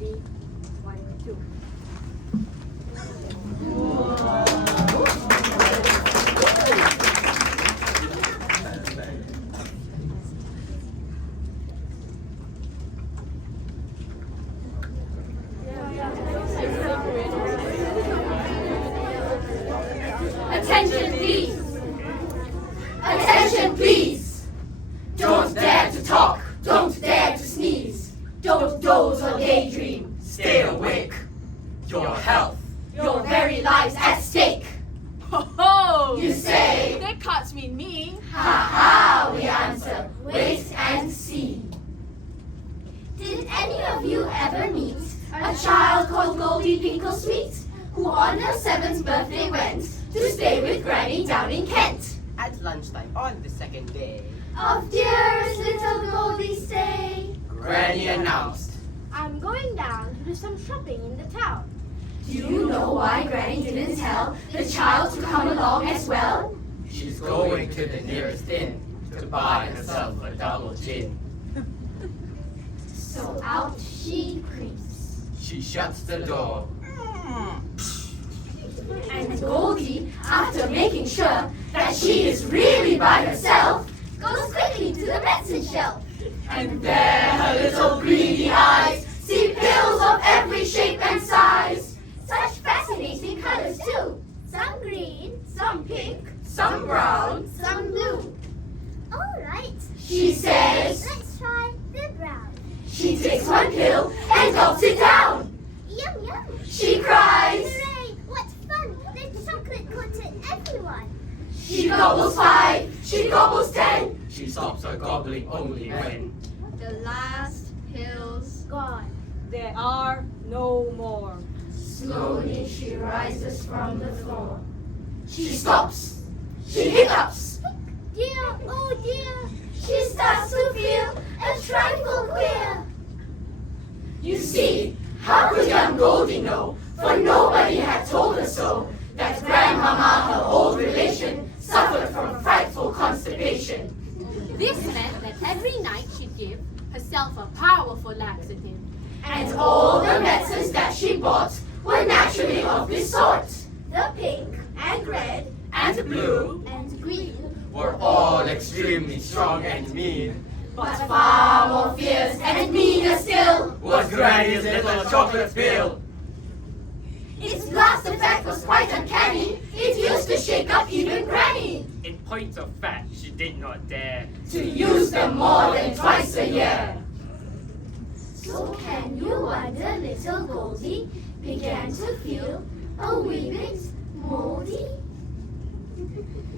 Ready? 1, 2. Attention please! Attention please! Don't dare to talk, don't dare to sneeze, don't doze or daydream. Stay awake. Your health. Your very lives at stake. Ho ho! You say, That can't mean me. ha ha, we answer, wait and see. Did any of you ever meet a child called Goldie Pinklesweet, who on her 7th birthday went to stay with Granny down in Kent? At lunchtime on the second day, Of dearest little Goldie's stay, Granny announced, I'm going down to do some shopping in the town. do you know why Granny didn't tell the child to come along as well? she's going to the nearest inn to buy herself a double gin. So out she creeps. She shuts the door. And Goldie, after making sure that she is really by herself, goes quickly to the medicine shelf. And there her little greedy eyes see pills of every shape and size. Such fascinating colors too. Some green, some pink, some brown, some blue. All right, She says, let's try the brown. she takes one pill and gulps it down. Yum yum! She cries, Hooray! What fun! There's chocolate good to everyone. she gobbles 5, she gobbles 10. She stops her gobbling only when The last pill's Gone. There are no more. Slowly she rises from the floor. She stops. She hiccups. Dear, oh dear! She starts to feel a trifle queer. You see, how could young Goldie know, for nobody had told her so, that Grandmama, her old relation, suffered from frightful constipation. This meant that every night she'd give herself a powerful laxative. And all the medicines that she bought were naturally of this sort. The pink and red and blue And green. were all extremely strong and mean. but far more fierce and meaner still. Was Granny's little chocolate pill. Its blast effect was quite uncanny. It used to shake up even Granny. In point of fact, she did not dare. To use them more than twice a year. So can you wonder little Goldie began to feel a wee bit moldy?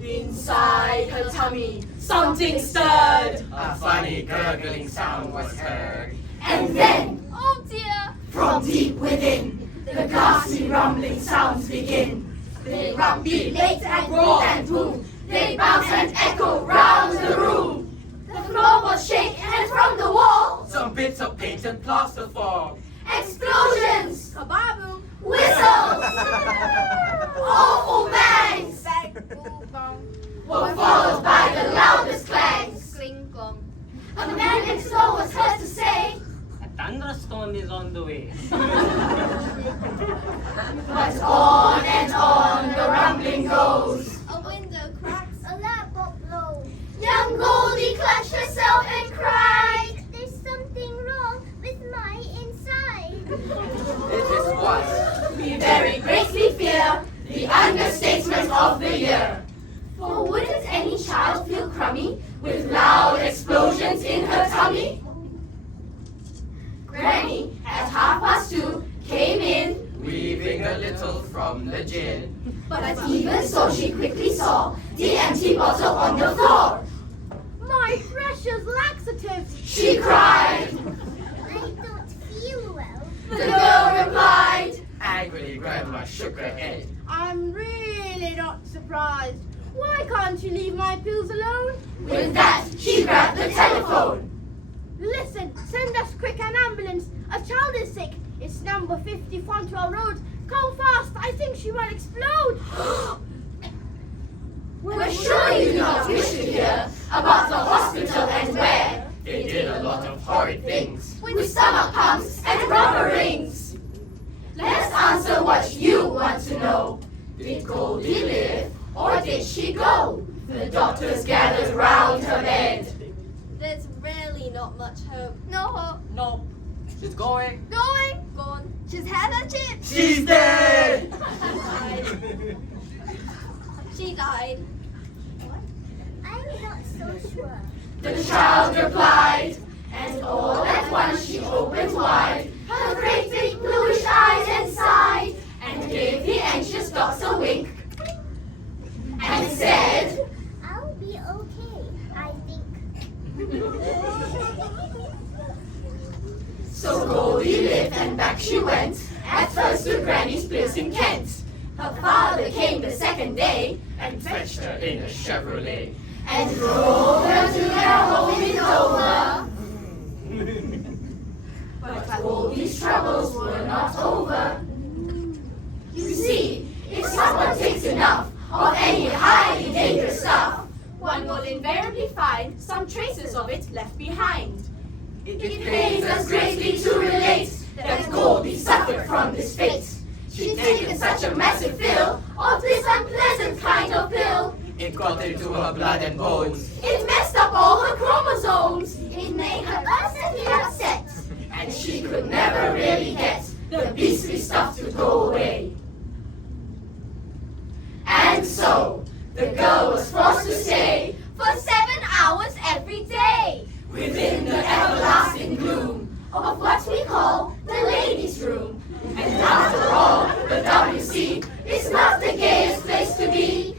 Inside her tummy, something stirred. A funny gurgling sound was heard. And then, Oh dear! from deep within, the ghastly rumbling sounds begin. They rump, beat, late and roar and boom. They bounce and echo round the room. The floorboards shake and from the wall, Some bits of paint and plaster fall. explosions, Kababoom! whistles, awful bangs Bang! Boom! Bong! were followed by the loudest clangs. Cling! Clong! A man next door was heard to say, A thunderstorm is on the way. but on and on the rumbling goes. A window cracks. A lamp bulb blows. Young Goldie clutched herself and cried. There's something wrong with my inside. It is what? We very greatly fear the understatement of the year. For wouldn't any child feel crummy with loud explosions in her tummy? Granny, at 2:30, came in, Weaving a little from the gin. but even so she quickly saw the empty bottle on the floor. My precious laxatives! She cried. I don't feel well. The girl replied. Angrily, Grandma shook her head. I'm really not surprised. Why can't you leave my pills alone? With that, she grabbed the telephone. Listen, send us quick an ambulance. A child is sick. It's number 50 Fontwell Road. Come fast, I think she will explode. We're sure you do not wish to hear about the hospital and where They did a lot of horrid things. with stomach pumps and rubber rings. what you want to know. Did Goldie live or did she go? The doctors gathered round her bed. There's really not much hope. No hope. No. She's going. Gone. She's had her chip. She's dead! She died. I'm not so sure. The child replied, and all at once she opened wide her great big bluish eyes and sighed, and gave the anxious dogs a wink, and said, I'll be okay, I think. So Goldie lived and back she went, at first to Granny's place in Kent. Her father came the second day, And fetched her in a Chevrolet. and drove her to their home in Dover. But Goldie's troubles were not over. You see, if someone takes enough of any highly dangerous stuff, One will invariably find some traces of it left behind. it pains us greatly to relate that Goldie suffered from this fate. She'd taken such a massive fill of this unpleasant kind of pill. It got into her blood and bones. It messed up all her chromosomes. It made her constantly upset. And she could never really get the beastly stuff to go away. And so, the girl was forced to stay for 7 hours every day within the everlasting gloom of what we call the ladies' room. And after all, the WC is not the gayest place to be.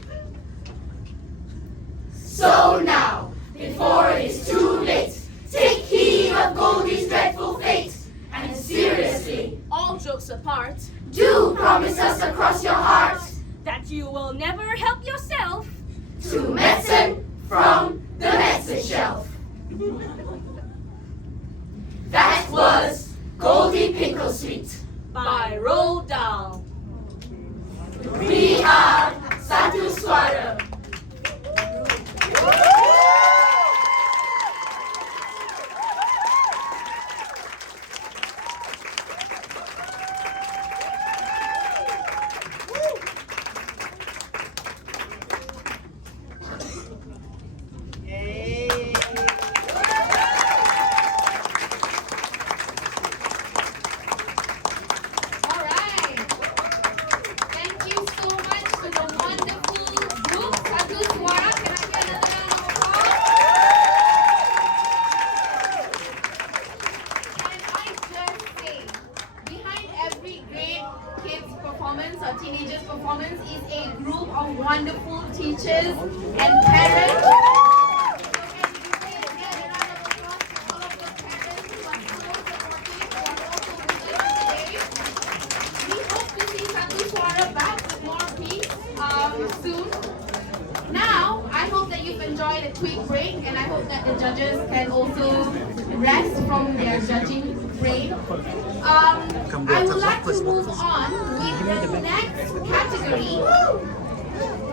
So now, before it is too late, take heed of Goldie's dreadful fate. And seriously, All jokes apart, do promise us across your heart that you will never help yourself. to medicine from the medicine shelf. That was Goldie Pinklesweet. By Roald Dahl. We are Satu Suara. All right. Thank you so much to the wonderful group, Satu Suara. Can I get another round of applause? And I just say, behind every great kids performance or teenagers performance is a group of wonderful teachers and parents. We hope to see Satu Suara back with more peace soon. Now, I hope that you've enjoyed a quick break, and I hope that the judges can also rest from their judging brain. I would like to move on with the next category,